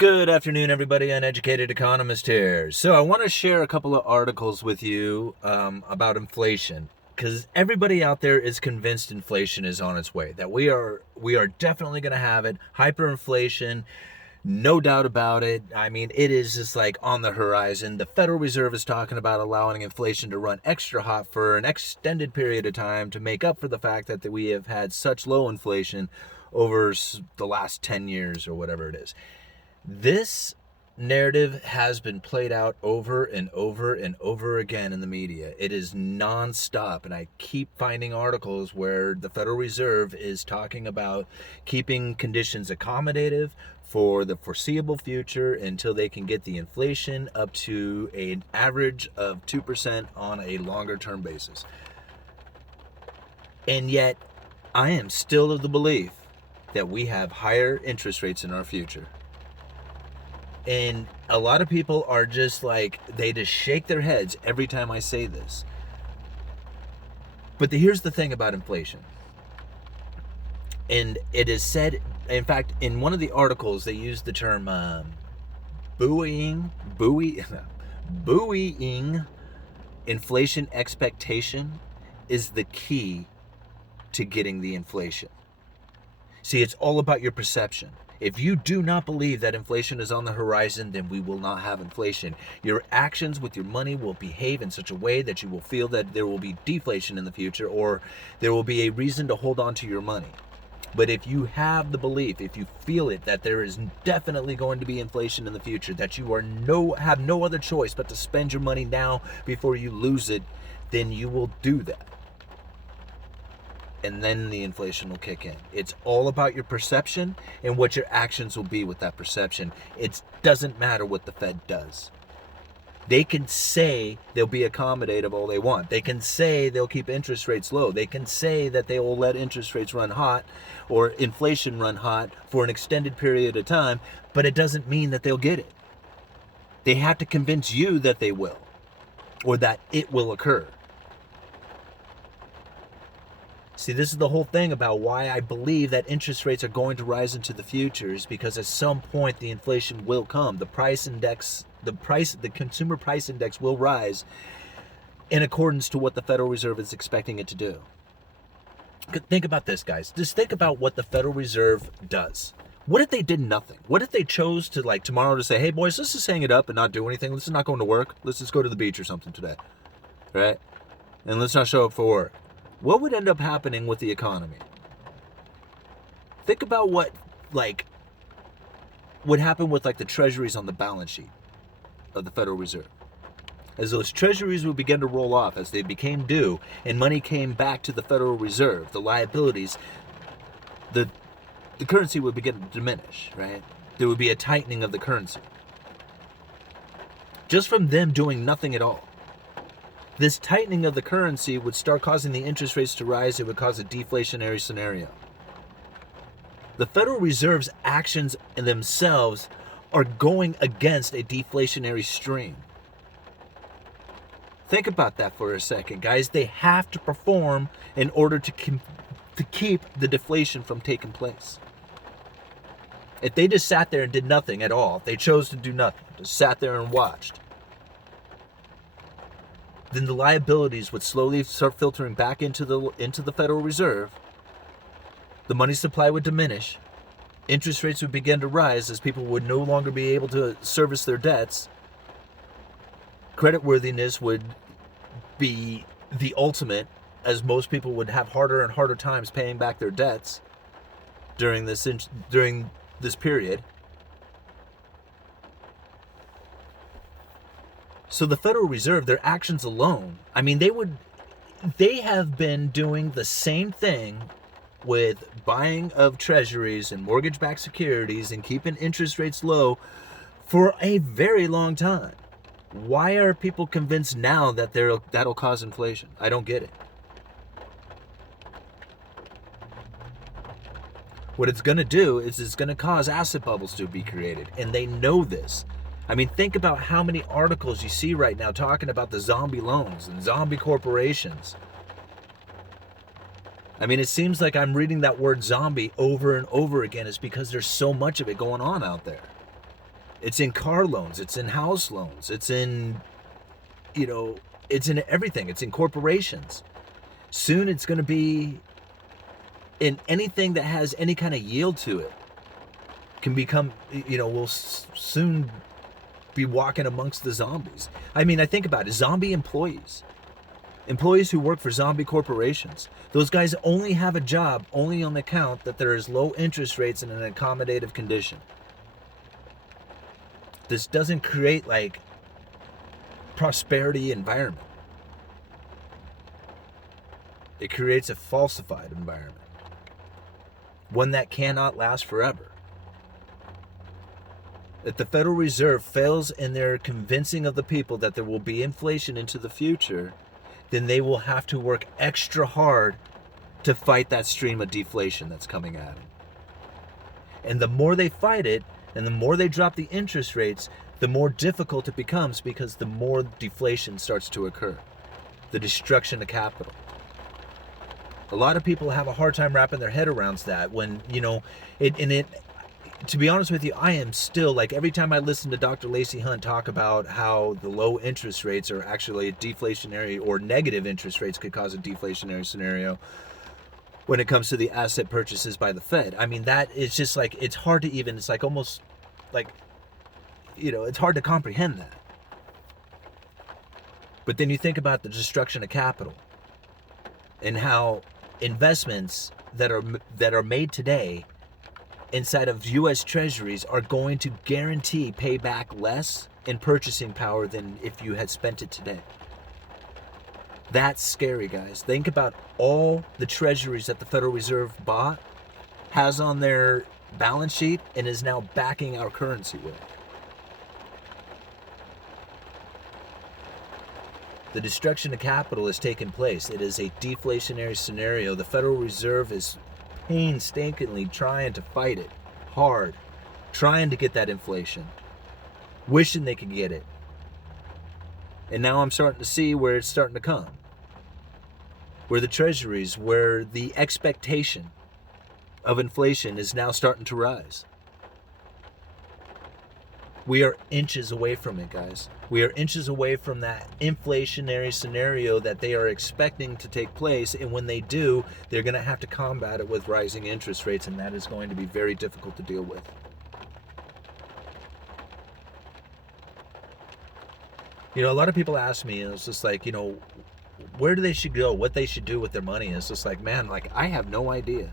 Good afternoon, everybody. Uneducated Economist here. So I want to share a couple of articles with you about inflation, because everybody out there is convinced inflation is on its way. That we are definitely going to have it. Hyperinflation, no doubt about it. I mean, it is just like on the horizon. The Federal Reserve is talking about allowing inflation to run extra hot for an extended period of time to make up for the fact that we have had such low inflation over the last 10 years or whatever it is. This narrative has been played out over and over and over again in the media. It is nonstop, and I keep finding articles where the Federal Reserve is talking about keeping conditions accommodative for the foreseeable future until they can get the inflation up to an average of 2% on a longer term basis. And yet, I am still of the belief that we have higher interest rates in our future. And a lot of people are just like, they just shake their heads every time I say this. But here's the thing about inflation. And it is said, in fact, in one of the articles, they used the term buoying inflation expectation is the key to getting the inflation. See, it's all about your perception. If you do not believe that inflation is on the horizon, then we will not have inflation. Your actions with your money will behave in such a way that you will feel that there will be deflation in the future, or there will be a reason to hold on to your money. But if you have the belief, if you feel it, that there is definitely going to be inflation in the future, that you have no other choice but to spend your money now before you lose it, then you will do that. And then the inflation will kick in. It's all about your perception and what your actions will be with that perception. It doesn't matter what the Fed does. They can say they'll be accommodative all they want. They can say they'll keep interest rates low. They can say that they will let interest rates run hot or inflation run hot for an extended period of time, but it doesn't mean that they'll get it. They have to convince you that they will, or that it will occur. See, this is the whole thing about why I believe that interest rates are going to rise into the future, is because at some point the inflation will come. The consumer price index will rise in accordance to what the Federal Reserve is expecting it to do. Think about this, guys. Just think about what the Federal Reserve does. What if they did nothing? What if they chose to, like, tomorrow to say, hey, boys, let's just hang it up and not do anything. Let's just not go to work. Let's just go to the beach or something today, right? And let's not show up for work. What would end up happening with the economy? Think about what would happen with the treasuries on the balance sheet of the Federal Reserve. As those treasuries would begin to roll off, as they became due, and money came back to the Federal Reserve, the liabilities, the currency would begin to diminish, right? There would be a tightening of the currency. Just from them doing nothing at all. This tightening of the currency would start causing the interest rates to rise. It would cause a deflationary scenario. The Federal Reserve's actions in themselves are going against a deflationary stream. Think about that for a second, guys. They have to perform in order to keep the deflation from taking place. If they just sat there and did nothing at all, if they chose to do nothing, just sat there and watched, then the liabilities would slowly start filtering back into the Federal Reserve. The money supply would diminish. Interest rates would begin to rise as people would no longer be able to service their debts. Creditworthiness would be the ultimate, as most people would have harder and harder times paying back their debts during this period. So the Federal Reserve, their actions alone, I mean, they have been doing the same thing with buying of treasuries and mortgage-backed securities and keeping interest rates low for a very long time. Why are people convinced now that that'll cause inflation? I don't get it. What it's going to do is it's going to cause asset bubbles to be created, and they know this. I mean, think about how many articles you see right now talking about the zombie loans and zombie corporations. I mean, it seems like I'm reading that word zombie over and over again. It's because there's so much of it going on out there. It's in car loans. It's in house loans. It's in, it's in everything. It's in corporations. Soon it's going to be in anything that has any kind of yield to it. Can become, will soon be walking amongst the zombies. I mean, I think about it. Zombie employees. Employees who work for zombie corporations. Those guys only have a job only on the count that there is low interest rates in an accommodative condition. This doesn't create like prosperity environment. It creates a falsified environment. One that cannot last forever. If the Federal Reserve fails in their convincing of the people that there will be inflation into the future, then they will have to work extra hard to fight that stream of deflation that's coming at them. And the more they fight it, and the more they drop the interest rates, the more difficult it becomes, because the more deflation starts to occur. The destruction of capital. A lot of people have a hard time wrapping their head around that when, to be honest with you, I am still, like, every time I listen to Dr. Lacey Hunt talk about how the low interest rates are actually a deflationary, or negative interest rates could cause a deflationary scenario when it comes to the asset purchases by the Fed. I mean, that is just like, it's hard to even, it's like almost like, it's hard to comprehend that. But then you think about the destruction of capital and how investments that are made today inside of U.S. Treasuries are going to guarantee pay back less in purchasing power than if you had spent it today. That's scary, guys. Think about all the treasuries that the Federal Reserve has on their balance sheet, and is now backing our currency with. The destruction of capital has taken place. It is a deflationary scenario. The Federal Reserve is painstakingly trying to fight it hard, trying to get that inflation, wishing they could get it. And now I'm starting to see where it's starting to come. Where the treasuries, where the expectation of inflation is now starting to rise. We are inches away from it, guys. We are inches away from that inflationary scenario that they are expecting to take place. And when they do, they're going to have to combat it with rising interest rates. And that is going to be very difficult to deal with. A lot of people ask me, and it's just like, where they should go, what they should do with their money. And it's just like, man, like, I have no idea.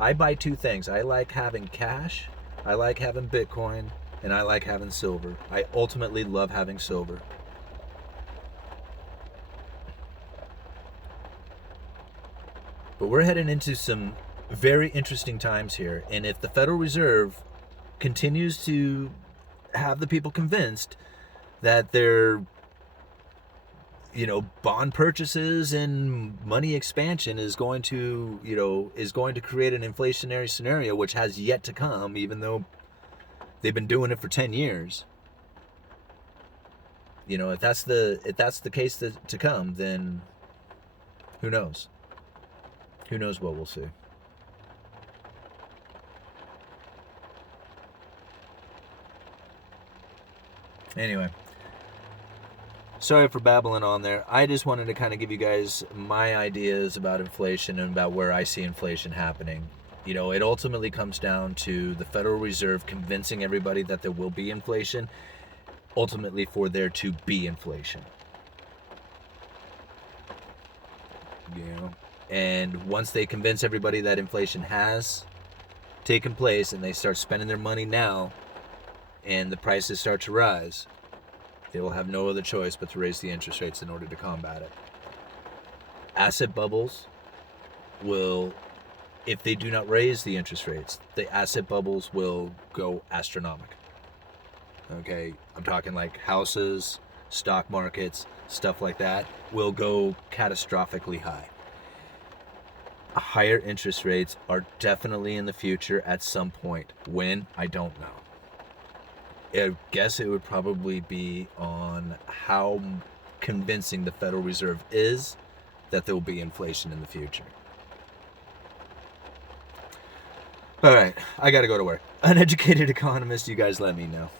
I buy two things. I like having cash. I like having Bitcoin. And I like having silver. I ultimately love having silver. But we're heading into some very interesting times here. And if the Federal Reserve continues to have the people convinced that their, bond purchases and money expansion is going to, create an inflationary scenario, which has yet to come, even though they've been doing it for 10 years. If that's the case to come, then who knows? Who knows what we'll see. Anyway, sorry for babbling on there. I just wanted to kind of give you guys my ideas about inflation and about where I see inflation happening. It ultimately comes down to the Federal Reserve convincing everybody that there will be inflation, ultimately for there to be inflation. And once they convince everybody that inflation has taken place and they start spending their money now and the prices start to rise, they will have no other choice but to raise the interest rates in order to combat it. Asset bubbles will, if they do not raise the interest rates, the asset bubbles will go astronomical. Okay, I'm talking like houses, stock markets, stuff like that will go catastrophically high. Higher interest rates are definitely in the future at some point. When? I don't know. I guess it would probably be on how convincing the Federal Reserve is that there will be inflation in the future. All right, I gotta go to work. Uneducated Economist, you guys let me know.